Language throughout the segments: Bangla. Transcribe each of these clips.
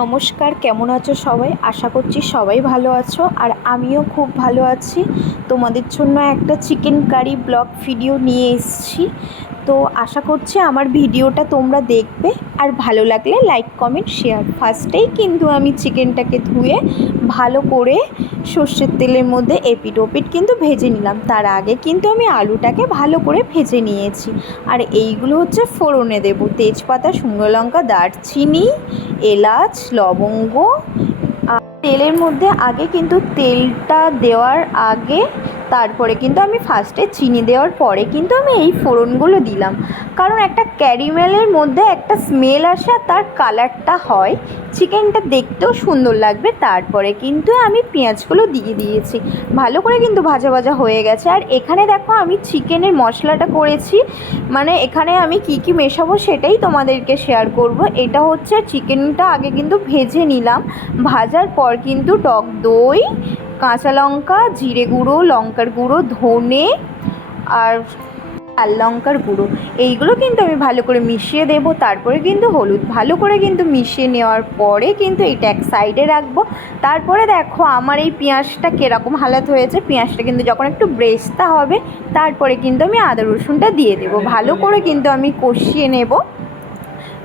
নমস্কার, কেমন আছো সবাই? আশা করছি সবাই ভালো আছো আর আমিও খুব ভালো আছি। তোমাদের জন্য একটা চিকেন কারি ব্লগ ভিডিও নিয়ে এসেছি। তো আশা করছি আমার ভিডিওটা তোমরা দেখবে আর ভালো লাগলে লাইক কমেন্ট শেয়ার। ফার্স্টেই কিন্তু আমি চিকেনটাকে ধুয়ে ভালো করে সর্ষের তেলের মধ্যে এপিট ওপিট কিন্তু ভেজে নিলাম। তার আগে কিন্তু আমি আলুটাকে ভালো করে ভেজে নিয়েছি। আর এইগুলো হচ্ছে ফোড়নে দেব: তেজপাতা, শুকনো লঙ্কা, দারচিনি, এলাচ, লবঙ্গ। তেলের মধ্যে আগে কিন্তু তেলটা দেওয়ার আগে তারপরে কিন্তু আমি ফার্স্টে চিনি দেওয়ার পরে কিন্তু আমি এই ফোড়নগুলো দিলাম, কারণ একটা ক্যারিমেলের মধ্যে একটা স্মেল আসে আর তার কালারটা হয়, চিকেনটা দেখতেও সুন্দর লাগবে। তারপরে কিন্তু আমি পেঁয়াজগুলো দিয়ে দিয়েছি, ভালো করে কিন্তু ভাজা ভাজা হয়ে গেছে। আর এখানে দেখো আমি চিকেনের মশলাটা করেছি, মানে এখানে আমি কি কি মেশাবো সেটাই তোমাদেরকে শেয়ার করব। এটা হচ্ছে চিকেনটা আগে কিন্তু ভেজে নিলাম, ভাজার পর কিন্তু টক দই, কাঁচা লঙ্কা, জিরে গুঁড়ো, লঙ্কার গুঁড়ো, ধনে আর লাল লঙ্কার গুঁড়ো, এইগুলো কিন্তু আমি ভালো করে মিশিয়ে দেবো। তারপরে কিন্তু হলুদ, ভালো করে কিন্তু মিশিয়ে নেওয়ার পরে কিন্তু এটা এক সাইডে রাখবো। তারপরে দেখো আমার এই পেঁয়াজটা কীরকম হালাত হয়েছে। পেঁয়াজটা কিন্তু যখন একটু ব্রেস্তা হবে তারপরে কিন্তু আমি আদা রসুনটা দিয়ে দেবো, ভালো করে কিন্তু আমি কষিয়ে নেব।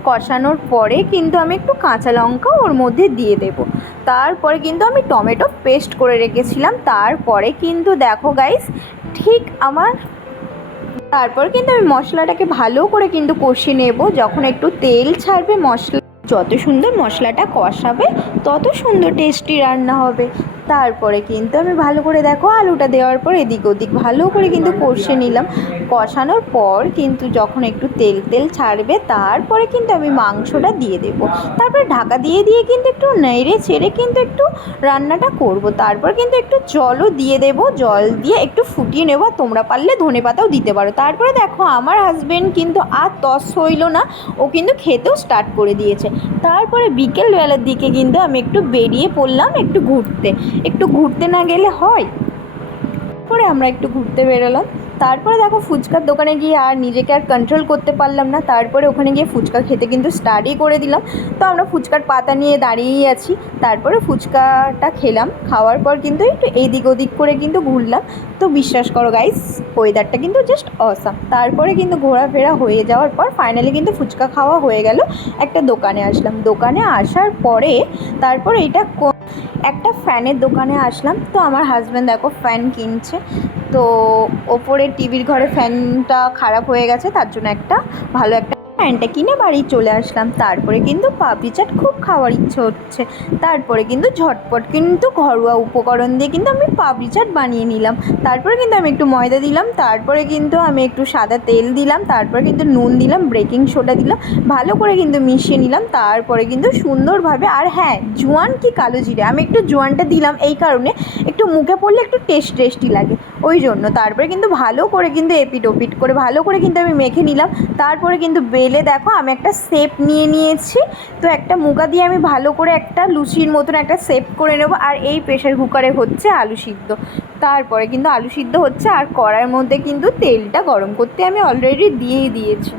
কষানোর পরে কিন্তু আমি একটু কাঁচা লঙ্কা ওর মধ্যে দিয়ে দেব। তারপরে কিন্তু আমি টমেটো পেস্ট করে রেখেছিলাম। তারপরে কিন্তু দেখো গাইস, ঠিক আমার তারপর কিন্তু আমি মশলাটাকে ভালো করে কিন্তু কষিয়ে নেব। যখন একটু তেল ছাড়বে, মশলা যত সুন্দর মশলাটা কষাবে তত সুন্দর টেস্টি রান্না হবে। তারপরে কিন্তু আমি ভালো করে দেখো আলুটা দেওয়ার পর এদিক ওদিক ভালো করে কিন্তু কষে নিলাম। কষানোর পর কিন্তু যখন একটু তেল তেল ছাড়বে তারপরে কিন্তু আমি মাংসটা দিয়ে দেবো। তারপরে ঢাকা দিয়ে দিয়ে কিন্তু একটু নেড়ে ছেড়ে কিন্তু একটু রান্নাটা করব। তারপর কিন্তু একটু জলও দিয়ে দেবো, জল দিয়ে একটু ফুটিয়ে নেবো। তোমরা পারলে ধনেপাতাও দিতে পারো। তারপরে দেখো আমার হাজব্যান্ড কিন্তু আর তস হইল না, ও কিন্তু খেতেও স্টার্ট করে দিয়েছে। তারপরে বিকেলবেলার দিকে কিন্তু আমি একটু বেরিয়ে পড়লাম একটু ঘুরতে না গেলে হয়। পরে আমরা একটু ঘুরতে বেরোলাম। তারপরে দেখো ফুচকার দোকানে গিয়ে আর নিজেকে আর কন্ট্রোল করতে পারলাম না, তারপরে ওখানে গিয়ে ফুচকা খেতে কিন্তু স্টার্টই করে দিলাম। তো আমরা ফুচকার পাতা নিয়ে দাঁড়িয়েই আছি। তারপরে ফুচকাটা খেলাম, খাওয়ার পর কিন্তু একটু এইদিক ওদিক করে কিন্তু ঘুরলাম। তো বিশ্বাস করো গাইস, ওয়েদারটা কিন্তু জাস্ট অসাম। তারপরে কিন্তু ঘোরাফেরা হয়ে যাওয়ার পর ফাইনালি কিন্তু ফুচকা খাওয়া হয়ে গেল। একটা দোকানে আসলাম, দোকানে আসার পরে তারপরে একটা ফ্যানের দোকানে আসলাম। তো আমার হাজব্যান্ড দেখো ফ্যান কিনছে। তো ওপরে টিভির ঘরে ফ্যানটা খারাপ হয়ে গেছে, তার জন্য একটা ভালো একটা ফ্যানটা কিনে বাড়ি চলে আসলাম। তারপরে কিন্তু পাপড়ি চাট খুব খাওয়ার ইচ্ছে হচ্ছে। তারপরে কিন্তু ঝটপট কিন্তু ঘরোয়া উপকরণ দিয়ে কিন্তু আমি পাপড়ি চাট বানিয়ে নিলাম। তারপরে কিন্তু আমি একটু ময়দা দিলাম, তারপরে কিন্তু আমি একটু সাদা তেল দিলাম, তারপরে কিন্তু নুন দিলাম, বেকিং সোডা দিলাম, ভালো করে কিন্তু মিশিয়ে নিলাম। তারপরে কিন্তু সুন্দরভাবে, আর হ্যাঁ, জোয়ান কি কালো জিরে, আমি একটু জোয়ানটা দিলাম এই কারণে একটু মুখে পড়লে একটু টেস্টি লাগে ওই জন্য। তারপরে কিন্তু ভালো করে কিন্তু এপিট ওপিট করে ভালো করে কিন্তু আমি মেখে নিলাম। তারপরে কিন্তু বেলে দেখো আমি একটা শেপ নিয়ে নিয়েছি। তো একটা মুগা দিয়ে আমি ভালো করে একটা লুচির মতন একটা শেপ করে নেব। আর এই প্রেশার কুকারে হচ্ছে আলু সিদ্ধ। তারপরে কিন্তু আলু সিদ্ধ হচ্ছে আর কড়াইয়ের মধ্যে কিন্তু তেলটা গরম করতে আমি অলরেডি দিয়েই দিয়েছি।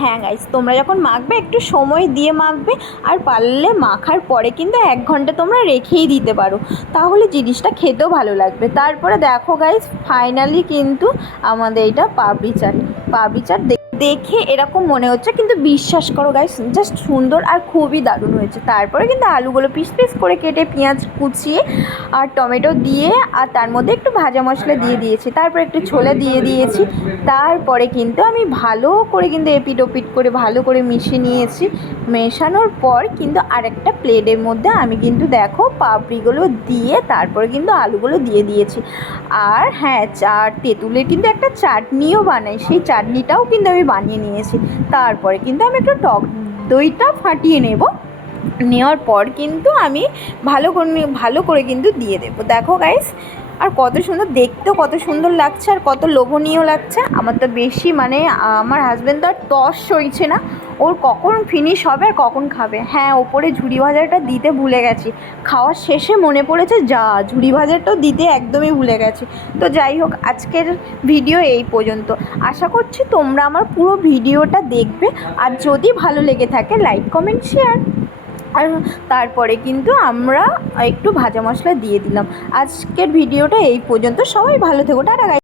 হ্যাঁ গাইস, তোমরা যখন মাখবে একটু সময় দিয়ে মাখবে, আর পারলে মাখার পরে কিন্তু 1 ঘন্টা তোমরা রেখেই দিতে পারো, তাহলে জিনিসটা খেতেও ভালো লাগবে। তারপরে দেখো গাইস, ফাইনালি কিন্তু আমাদের এটা পাপড়ি চাট দেখে এরকম মনে হচ্ছে, কিন্তু বিশ্বাস করো গাইস জাস্ট সুন্দর আর খুবই দারুণ হয়েছে। তারপরে কিন্তু আলুগুলো পিস পিস করে কেটে পেঁয়াজ কুচিয়ে আর টমেটো দিয়ে আর তার মধ্যে একটু ভাজা মশলা দিয়ে দিয়েছি, তারপরে একটু ছোলা দিয়ে দিয়েছি। তারপরে কিন্তু আমি ভালো করে কিন্তু এপিট ওপিট করে ভালো করে মিশিয়ে নিয়েছি। মেশানোর পর কিন্তু আরেকটা প্লেটের মধ্যে আমি কিন্তু দেখো পাপড়িগুলো দিয়ে তারপরে কিন্তু আলুগুলো দিয়ে দিয়েছি। আর হ্যাঁ, তেঁতুলের কিন্তু একটা চাটনিও বানাই, সেই চাটনিটাও কিন্তু আমি বানিয়ে নিয়েছি। তারপরে কিন্তু আমি একটু টক দইটা ফাটিয়ে নেওয়ার পর কিন্তু আমি ভালো করে কিন্তু দিয়ে দেবো। দেখো গাইস, আর কত সুন্দর দেখতেও কত সুন্দর লাগছে আর কত লোভনীয় লাগছে। আমার তো বেশি মানে আমার হাজব্যান্ড তো আর তস সইছে না, ও ওর কখন ফিনিশ হবে আর কখন খাবে। হ্যাঁ, ওপরে ঝুরি ভাজাটা দিতে ভুলে গেছি, খাওয়ার শেষে মনে পড়েছে, যা ঝুরি ভাজাটাও দিতে একদমই ভুলে গেছি। তো যাই হোক, আজকের ভিডিও এই পর্যন্ত। আশা করছি তোমরা আমার পুরো ভিডিওটা দেখবে, আর যদি ভালো লেগে থাকে লাইক কমেন্ট শেয়ার। আর তারপরে কিন্তু আমরা একটু ভাজা মশলা দিয়ে দিলাম। আজকের ভিডিওটা এই পর্যন্ত, সবাই ভালো থেকো, টাটা।